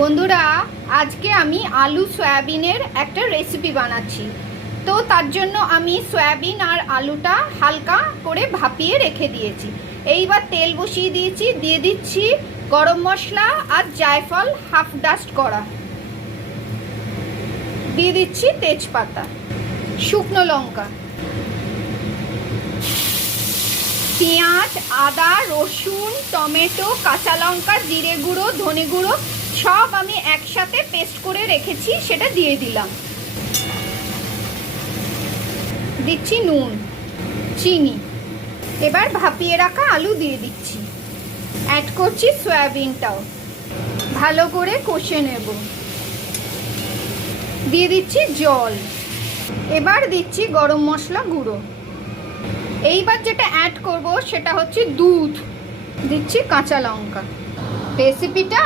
বন্ধুরা, আজকে আমি আলু সয়াবিনের একটা রেসিপি বানাচ্ছি। তো তার জন্য আমি সয়াবিন আর আলুটা হালকা করে ভাপিয়ে রেখে দিয়েছি। এইবার তেল বসিয়ে দিয়েছি, দিয়ে দিচ্ছি গরম মশলা আর জায়ফল হাফ ডাস্ট করা, দিয়ে দিচ্ছি তেজপাতা, শুকনো লঙ্কা, পেঁয়াজ, আদা, রসুন, টমেটো, কাঁচা লঙ্কা, জিরে গুঁড়ো, ধনে গুঁড়ো সব আমি একসাথে পেস্ট করে রেখেছি, সেটা দিয়ে দিলাম। দিচ্ছি নুন, চিনি। এবার ভাপিয়ে রাখা আলু দিয়ে দিচ্ছি, অ্যাড করছি সয়াবিনটাও, ভালো করে কষে নেব। দিয়ে দিচ্ছি জল, এবার দিচ্ছি গরম মশলা গুঁড়ো। এইবার যেটা অ্যাড করব সেটা হচ্ছে দুধ, দিচ্ছি কাঁচা লঙ্কা। রেসিপিটা